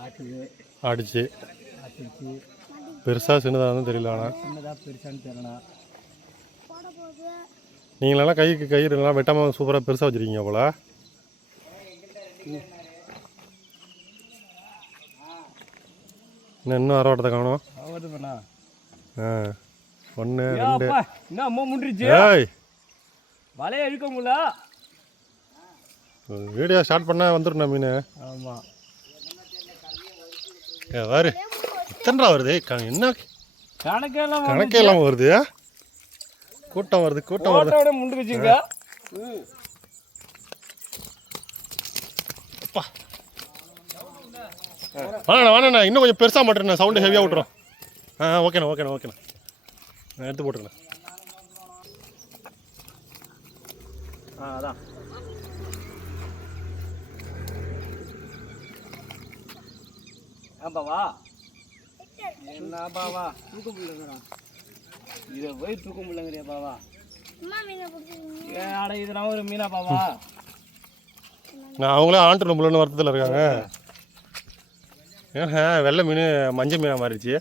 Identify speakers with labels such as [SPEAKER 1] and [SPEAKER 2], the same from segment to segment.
[SPEAKER 1] ஆட்டுது
[SPEAKER 2] ஆடிச்சு.
[SPEAKER 1] ஆட்டுச்சு
[SPEAKER 2] பெருசாக சின்னதாக தெரியல ஆனால்
[SPEAKER 1] சின்னதாக பெருசான்னு தெரியலாம்
[SPEAKER 2] நீங்களெல்லாம் கைக்கு கயிறுலாம் வெட்டாமல் சூப்பராக பெருசாக வச்சுருக்கீங்க போல. இன்னும் இன்னும் அரைவட்டத்தை காணும்.
[SPEAKER 1] ஆகுது பண்ணா
[SPEAKER 2] ஆ ஒன்று ரெண்டு.
[SPEAKER 1] அப்பா என்ன அம்மா முன்றிச்சு
[SPEAKER 2] ஏய்.
[SPEAKER 1] வலையை இழுக்க முடியல
[SPEAKER 2] வீடியோ ஸ்டார்ட் பண்ணால் வந்துடும் மீன்.
[SPEAKER 1] ஆமாம்
[SPEAKER 2] ஏ வாரு. இத்தனை வருது? என்ன?
[SPEAKER 1] கணக்கெல்லாம்
[SPEAKER 2] கணக்கே இல்லாமல் வருது கூட்டம் வருது கூட்டம் வருது.
[SPEAKER 1] ஓட்டோட முண்டுக்குச்சுங்க
[SPEAKER 2] வாண்ணா வாண்ணா இன்னும் கொஞ்சம் பெருசாக மாட்டேண்ணா சவுண்டு ஹெவியாக விட்டுறோம் ஆ ஓகேண்ணா ஓகேண்ணா ஓகேண்ணா. நான் எடுத்து போட்டுருண்ணா
[SPEAKER 1] ஆ அதான். ஆப்பாவா என்ன பாவா தூக்க முடியலங்கிறா இதை போய் தூக்க முடியலங்கிறியா பாவா ஏ அட இதெல்லாம் ஒரு மீனா பாவா
[SPEAKER 2] நான் அவங்களே ஆண்டு வருத்தத்தில் இருக்காங்க. ஏன்னா வெள்ளை மீன் மஞ்சள் மீனாக மாறிடுச்சு.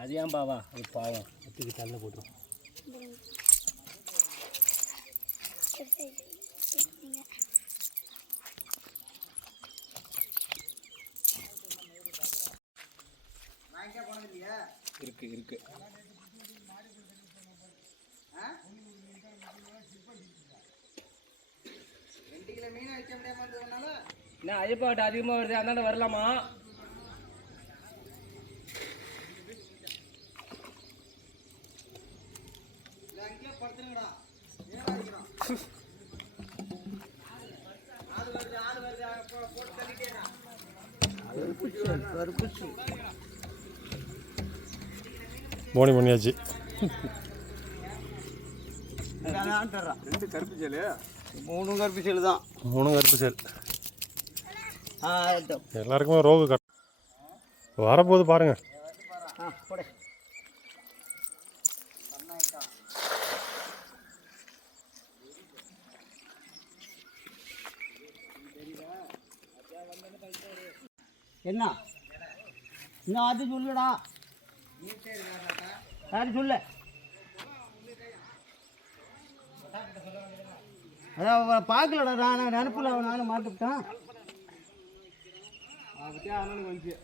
[SPEAKER 1] அது ஏன் பாவா அது பாவம். ஒத்துக்கு தள்ள போட்டுரும்
[SPEAKER 3] சரி சரி சரிங்க
[SPEAKER 1] இருக்கு இருக்கு. என்ன ஐயப்பாட்ட அதிகமாக வருது? அந்தாண்ட வரலாமா?
[SPEAKER 2] போனி பண்ணியாச்சு
[SPEAKER 1] ரெண்டு கருப்பு சேலு மூணு கருப்பு சேலு தான்.
[SPEAKER 2] மூணு கருப்பு சேல். எல்லாருக்குமே ரோகு கட். வரப்போகுது பாருங்க.
[SPEAKER 1] என்ன? இன்னும் அது சொல்லுடா. யாரு சொல்ல. அதான் பார்க்கலடா. நான் நினப்பில் நானும் மாட்டுக்கிட்டேன். பற்றியா வந்துச்சு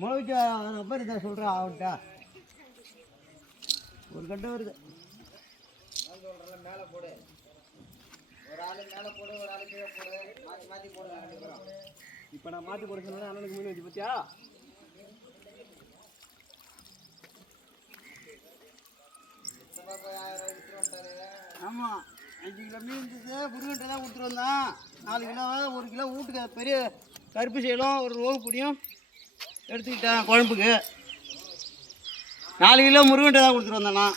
[SPEAKER 1] முளைவிட்டு நம்பர் இதை சொல்கிறேன் அவன்கிட்ட. ஒரு கட்டம் வருது. இப்போ நான் மாற்றி போட சொன்னா அண்ணனுக்கு மீன் வச்சு பார்த்தியா ஆமாம் அஞ்சு கிலோ மீன் இருந்தது முருகன்ட்ட தான் கொடுத்துட்டு வந்தான். நாலு கிலோ ஒரு கிலோ வீட்டுக்கு அது பெரிய கருப்பு செய்யலாம் ஒரு ரோகு பொடியும் எடுத்துக்கிட்டேன் குழம்புக்கு. நாலு கிலோ முருகன்ட்ட தான் கொடுத்துட்டு நான்.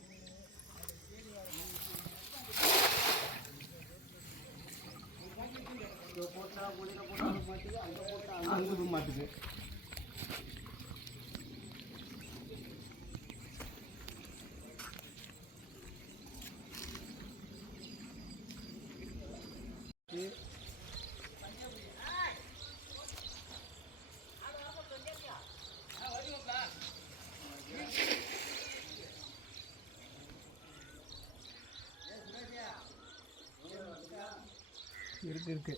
[SPEAKER 4] இருக்கு. இருக்கு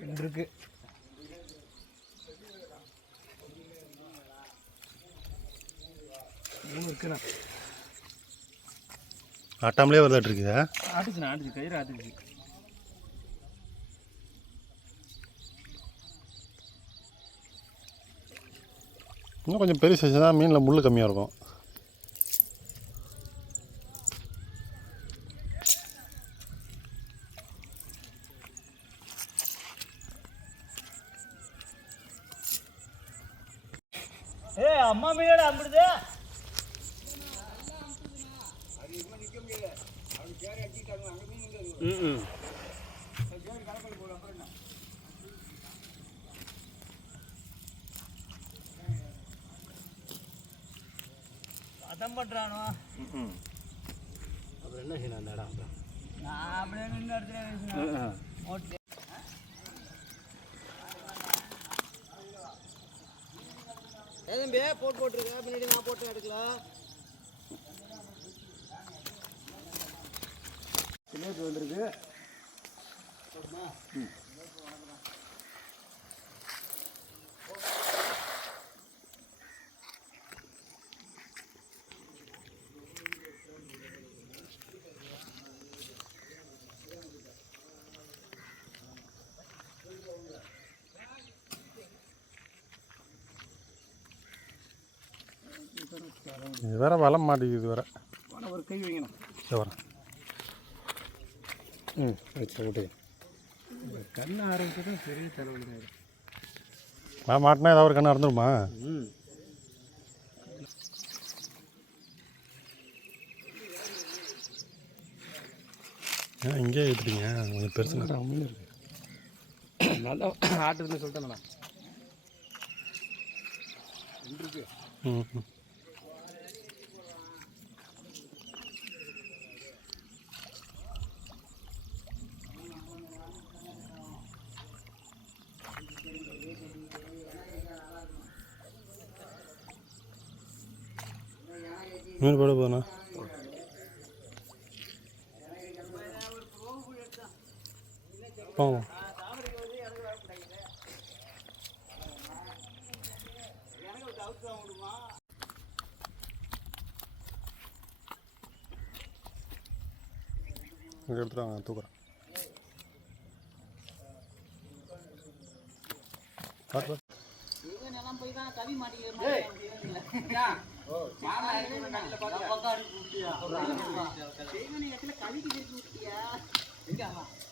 [SPEAKER 4] ரெண்டு இருக்கு மூணு இருக்குண்ணா.
[SPEAKER 1] ஆட்டாமலே வருதாட்டு இருக்குதா?
[SPEAKER 4] ஆட்டுச்சுண்ணா ஆட்டுச்சு. கயிறு ஆட்டுச்சு.
[SPEAKER 1] இன்னும் கொஞ்சம் பெரிய சைஸ் தான் மீனில் முள் கம்மியாக இருக்கும்.
[SPEAKER 4] அம்மா மீனோட அம்பிடுது. ம் பதம் பண்றானோ?
[SPEAKER 1] அப்புறம் என்ன செய்யணும் அந்த இடம்?
[SPEAKER 4] நான் அப்படியே நின்று இடத்துல ஓட்டு ஏதம்பி போட்டு போட்டுருக்க. பின்னாடி நான் போட்டு எடுக்கல பின்னாடி வந்திருக்கு.
[SPEAKER 1] இது வேற வளம் மாட்டேங்குது வேற.
[SPEAKER 4] ஒரு கை வைக்கணும்.
[SPEAKER 1] இதோ வரேன் ம் வச்சு விட்டு
[SPEAKER 4] கண்ணு ஆரம்பிச்சு தான் பெரிய தலைவலி
[SPEAKER 1] நான் மாட்டினா ஏதாவது ஒரு கண்ணு அறந்துருமா
[SPEAKER 4] ம்.
[SPEAKER 1] இங்கேயே ஏற்றுட்டீங்க கொஞ்சம் பெருசு
[SPEAKER 4] மீன் இருக்கு. நல்லா ஆட்டுதுன்னு சொல்லிட்டேன்
[SPEAKER 1] ம். மீன் போட போதுண்ணா போங்க இங்கே எடுத்துட்டு தூக்குறேன் பார்த்து பார்த்து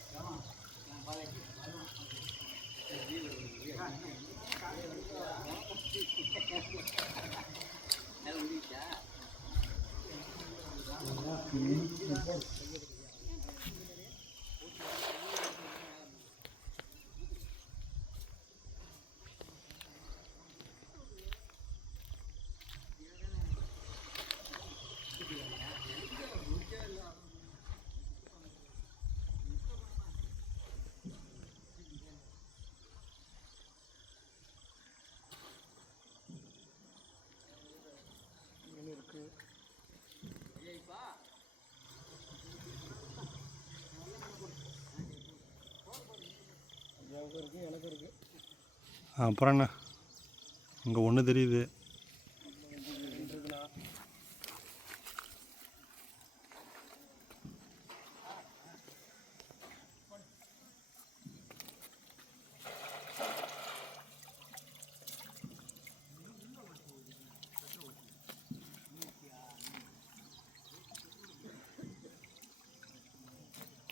[SPEAKER 1] அப்புறம் என்ன? இங்கே ஒன்று தெரியுது.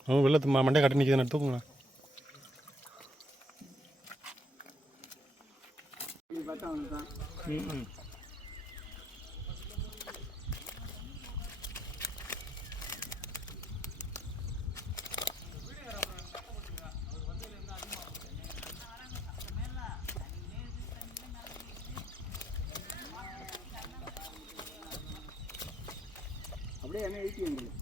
[SPEAKER 1] அவன் வெள்ளத்து மண்டே கட்டி நிற்கிதுன்னு எடுத்துக்கோங்க
[SPEAKER 4] அப்படியே என்ன எழுதி வந்துடும்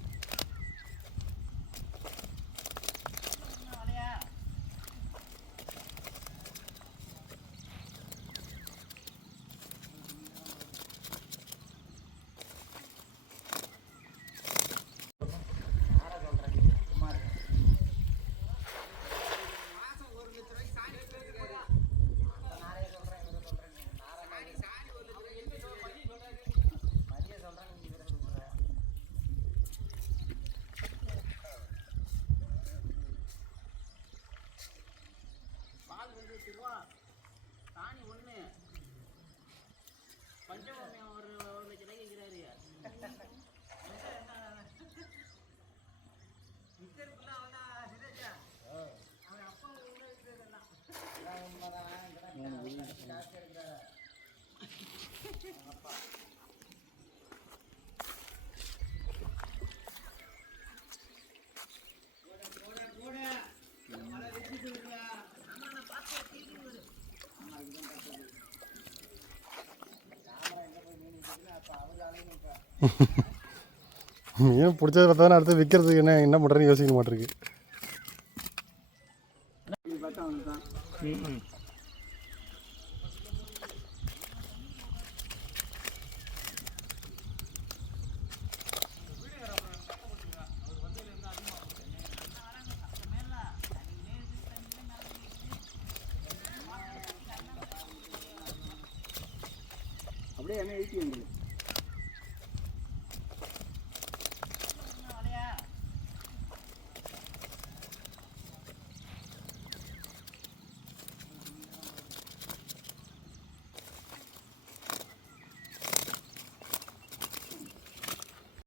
[SPEAKER 5] மீன் பிடிச்சது பார்த்தா அடுத்து விற்கிறதுக்கு என்ன என்ன பண்ணுறேன்னு யோசிக்க மாட்டிருக்கு.
[SPEAKER 6] அப்படியே எண்ணெய் ஊற்றி வந்துடும்